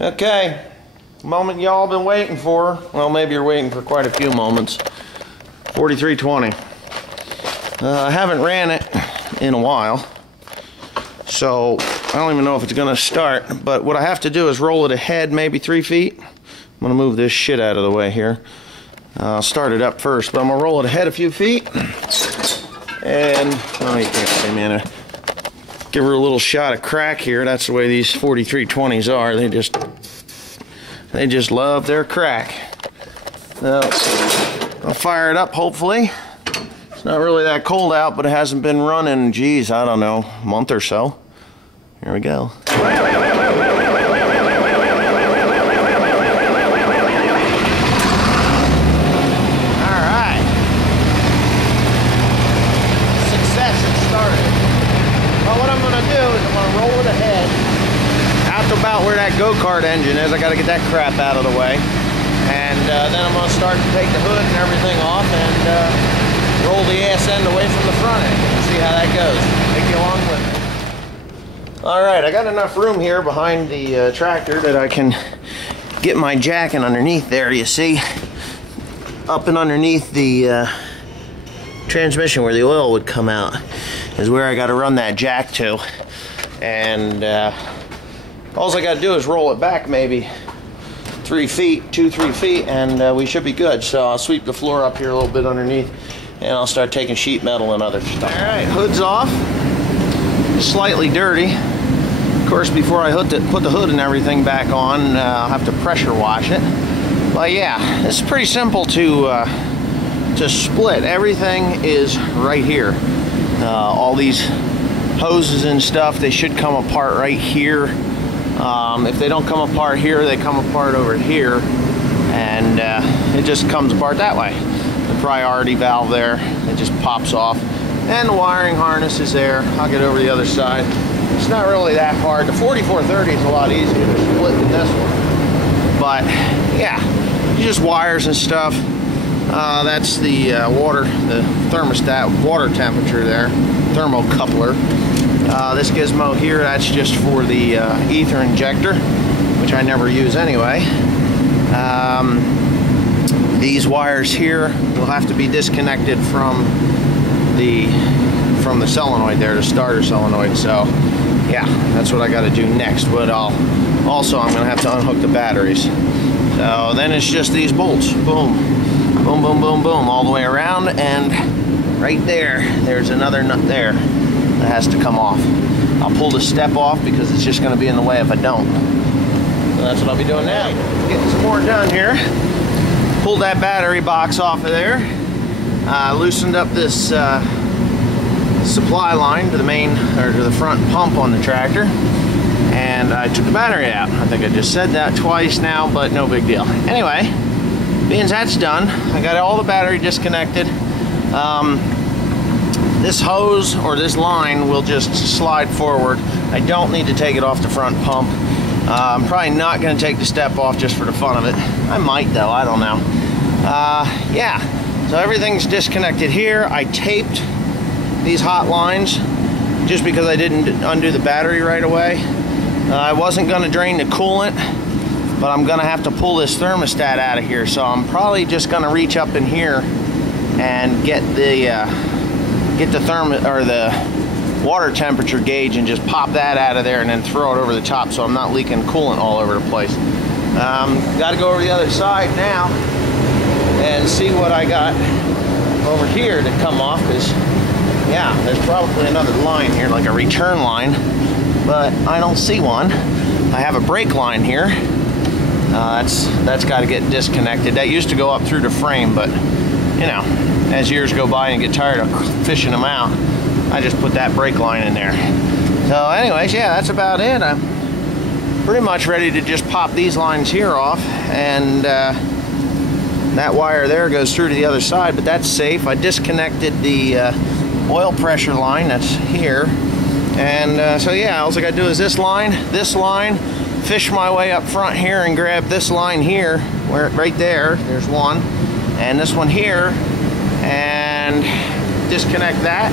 Okay, moment y'all been waiting for. Well, maybe you're waiting for quite a few moments. 4320. I haven't ran it in a while, so I don't even know if it's gonna start, but what I have to do is roll it ahead maybe 3 feet. I'm gonna move this shit out of the way here. I'll start it up first, but I'm gonna roll it ahead a few feet. And, oh, you can't see me in it. Give her a little shot of crack here. That's the way these 4320s are. They just love their crack. Now, I'll fire it up, hopefully. It's not really that cold out, but it hasn't been running, geez, I don't know, a month or so. Here we go. About where that go-kart engine is. I got to get that crap out of the way, and then I'm going to start to take the hood and everything off and roll the ass end away from the front end and see how that goes. Take you along with me. Alright, I got enough room here behind the tractor that I can get my jack in underneath there, you see, up and underneath the transmission where the oil would come out is where I got to run that jack to, and all I got to do is roll it back maybe 3 feet, 2-3 feet, and we should be good. So I'll sweep the floor up here a little bit underneath, and I'll start taking sheet metal and other stuff. All right, hood's off. Slightly dirty. Of course, before I put the hood and everything back on, I'll have to pressure wash it. But yeah, it's pretty simple to split. Everything is right here. All these hoses and stuff, they should come apart right here. If they don't come apart here, they come apart over here, and it just comes apart that way. The priority valve there, it just pops off, and the wiring harness is there. I'll get over the other side. It's not really that hard. The 4430 is a lot easier to split than this one, but yeah, just wires and stuff. That's the the thermostat water temperature there, thermocoupler. This gizmo here, that's just for the ether injector, which I never use anyway. These wires here will have to be disconnected from the solenoid there, the starter solenoid. So yeah, that's what I got to do next. But I'm going to have to unhook the batteries. So then it's just these bolts, boom, boom, boom, boom, boom, all the way around, and right there's another nut there that has to come off. I'll pull the step off because it's just going to be in the way if I don't. So that's what I'll be doing now. Getting some more done here. Pulled that battery box off of there. Loosened up this supply line to the main, or to the front pump on the tractor, and I took the battery out. I think I just said that twice now, but no big deal. Anyway, being that's done, I got all the battery disconnected. This hose or this line will just slide forward. I don't need to take it off the front pump. I'm probably not going to take the step off just for the fun of it. I might though, I don't know. Yeah, so everything's disconnected here. I taped these hot lines just because I didn't undo the battery right away. I wasn't going to drain the coolant, but I'm going to have to pull this thermostat out of here. So I'm probably just going to reach up in here and get the water temperature gauge and just pop that out of there and then throw it over the top so I'm not leaking coolant all over the place. Got to go over the other side now and see what I got over here to come off, because yeah, there's probably another line here, like a return line, but I don't see one. I have a brake line here. That's got to get disconnected. That used to go up through the frame, but you know, as years go by and get tired of fishing them out, I just put that brake line in there. So anyways, yeah, that's about it. I'm pretty much ready to just pop these lines here off, and that wire there goes through to the other side, but that's safe. I disconnected the oil pressure line that's here, and so yeah, all I gotta do is this line, fish my way up front here and grab this line here, where right there's one, and this one here, and disconnect that.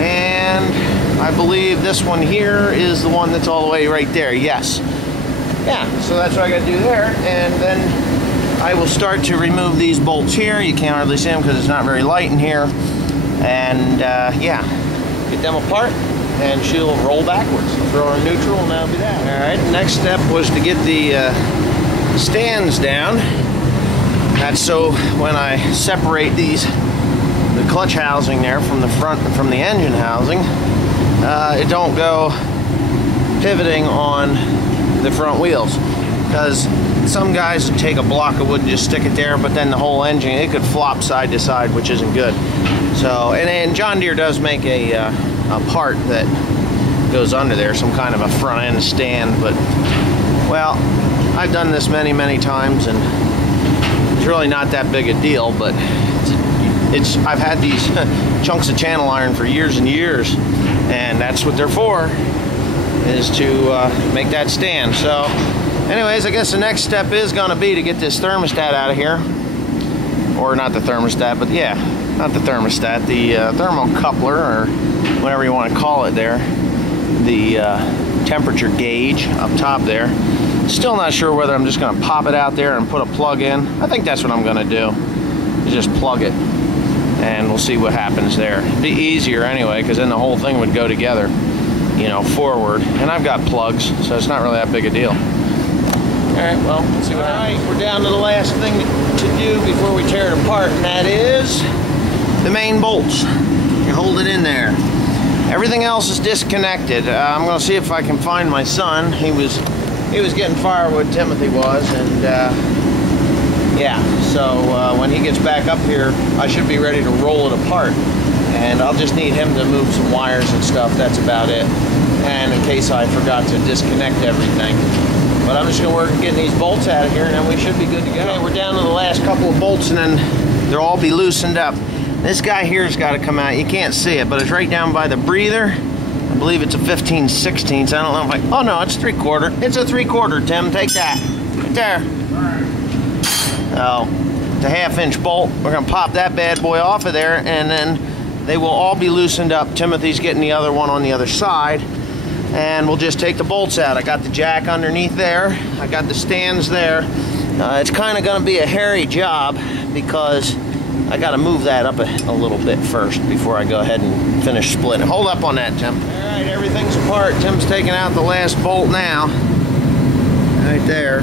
And I believe this one here is the one that's all the way right there. Yes. yeah, so that's what I got to do there, and then I will start to remove these bolts here. You can't hardly see them because it's not very light in here, and yeah, get them apart, and she'll roll backwards. I'll throw her in neutral, and that'll be that. All right, next step was to get the stands down. That's so when I separate the clutch housing there from the front, from the engine housing, it don't go pivoting on the front wheels, because some guys would take a block of wood and just stick it there, but then the whole engine, it could flop side to side, which isn't good. So, and John Deere does make a part that goes under there, some kind of a front end stand, but, well, I've done this many times, and it's really not that big a deal, but I've had these chunks of channel iron for years and years, and that's what they're for, is to make that stand. So anyways, I guess the next step is going to be to get this thermostat out of here, or not the thermostat, but yeah, not the thermostat, the thermocoupler, or whatever you want to call it there, the temperature gauge up top there. Still not sure whether I'm just going to pop it out there and put a plug in. I think that's what I'm going to do, is just plug it, and we'll see what happens there. It'd be easier anyway, because then the whole thing would go together, you know, forward. And I've got plugs, so it's not really that big a deal. Alright, well, let's see what happens. Alright, we're down to the last thing to do before we tear it apart, and that is the main bolts. You hold it in there. Everything else is disconnected. I'm going to see if I can find my son. He was getting firewood, Timothy was, and yeah, so when he gets back up here, I should be ready to roll it apart. And I'll just need him to move some wires and stuff. That's about it. And in case I forgot to disconnect everything. But I'm just going to work on getting these bolts out of here, and then we should be good to go. Okay, we're down to the last couple of bolts, and then they'll all be loosened up. This guy here's got to come out. You can't see it, but it's right down by the breather. I believe it's a 15/16. I don't know if oh no, it's 3/4. It's a 3/4, Tim. Take that. Right there. Oh, it's a 1/2-inch bolt. We're going to pop that bad boy off of there, and then they will all be loosened up. Timothy's getting the other one on the other side, and we'll just take the bolts out. I got the jack underneath there. I got the stands there. It's kind of going to be a hairy job, because I got to move that up a little bit first before I go ahead and finish splitting. Hold up on that, Tim. All right, everything's apart. Tim's taking out the last bolt now. Right there.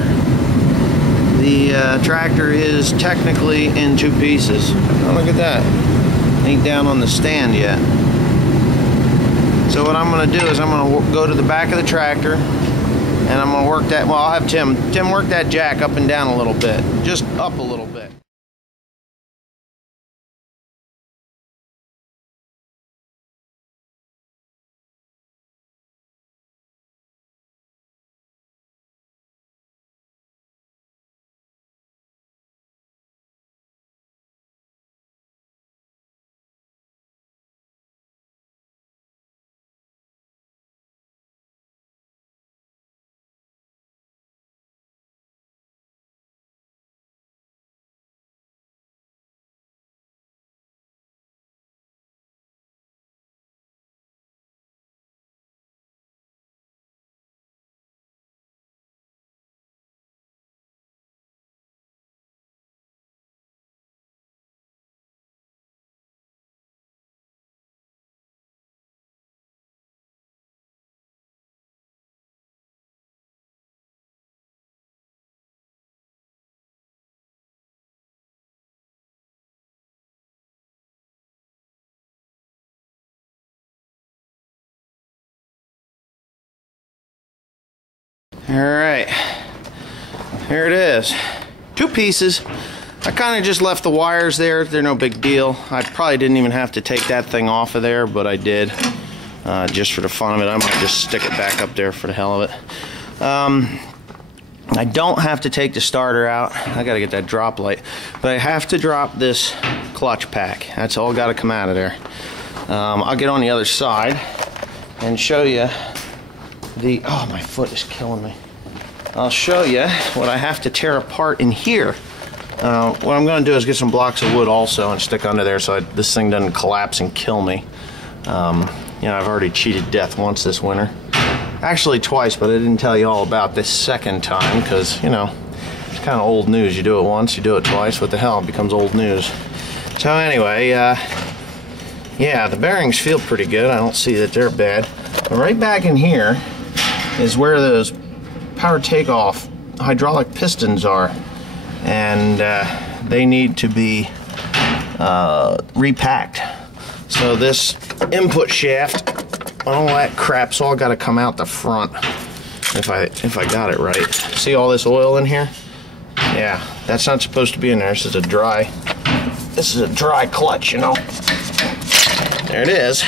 The tractor is technically in 2 pieces. Oh, look at that. Ain't down on the stand yet. So what I'm going to do is I'm going to go to the back of the tractor, and I'm going to work that, well, I'll have Tim work that jack up and down a little bit. Just up a little bit. Alright, here it is. 2 pieces. I kind of just left the wires there. They're no big deal. I probably didn't even have to take that thing off of there, but I did. Just for the fun of it. I might just stick it back up there for the hell of it. I don't have to take the starter out. I gotta get that drop light. But I have to drop this clutch pack. That's all gotta come out of there. I'll get on the other side and show you the, oh, my foot is killing me. I'll show you what I have to tear apart in here. What I'm going to do is get some blocks of wood also and stick under there so this thing doesn't collapse and kill me. You know, I've already cheated death once this winter. Actually twice, but I didn't tell you all about this second time because, you know, it's kind of old news. You do it once, you do it twice, what the hell, it becomes old news. So anyway, yeah, the bearings feel pretty good. I don't see that they're bad. But right back in here is where those power takeoff hydraulic pistons are, and they need to be repacked. So this input shaft, all that crap's all got to come out the front. If I got it right. See all this oil in here? Yeah, that's not supposed to be in there. This is a dry clutch, you know. There it is.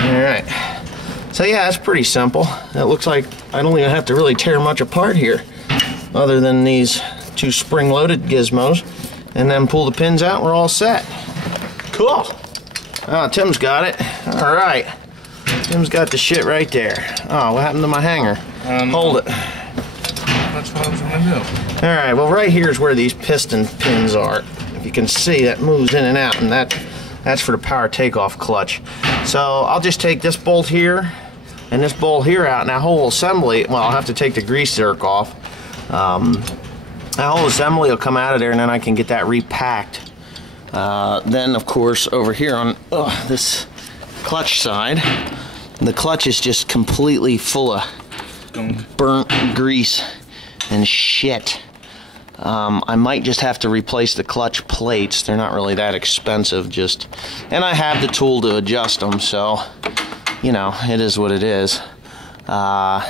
All right. So yeah, it's pretty simple. It looks like I don't even have to really tear much apart here, other than these two spring-loaded gizmos, and then pull the pins out. We're all set. Cool. Oh, Tim's got it. All right. Tim's got the shit right there. Oh, what happened to my hanger? Hold it. That's what I was going to do. All right. Well, right here is where these piston pins are. If you can see, that moves in and out, and that's for the power takeoff clutch. So I'll just take this bolt here and this bolt here out, and that whole assembly, well, I'll have to take the grease zerk off. That whole assembly will come out of there, and then I can get that repacked. Then, of course, over here on this clutch side, the clutch is just completely full of burnt grease and shit. I might just have to replace the clutch plates. They're not really that expensive, and I have the tool to adjust them, so, you know, it is what it is. Yeah,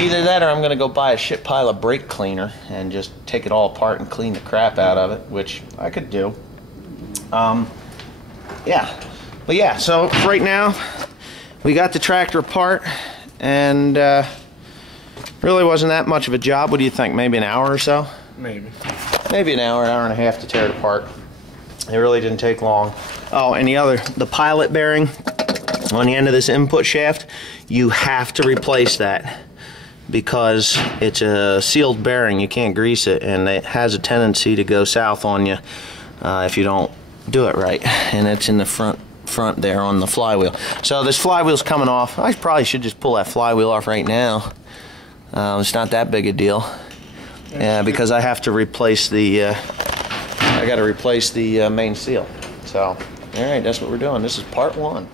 either that or I'm gonna go buy a shit pile of brake cleaner and just take it all apart and clean the crap out of it, which I could do. Yeah, but yeah, so right now we got the tractor apart, and really wasn't that much of a job. What do you think? Maybe an hour or so? Maybe an hour and a half to tear it apart. It really didn't take long. Oh, and the pilot bearing on the end of this input shaft, you have to replace that because it's a sealed bearing. You can't grease it, and it has a tendency to go south on you if you don't do it right. And it's in the front there on the flywheel. So this flywheel's coming off. I probably should just pull that flywheel off right now. It's not that big a deal. Yeah, because I have to replace the main seal. So, all right, that's what we're doing. This is part one.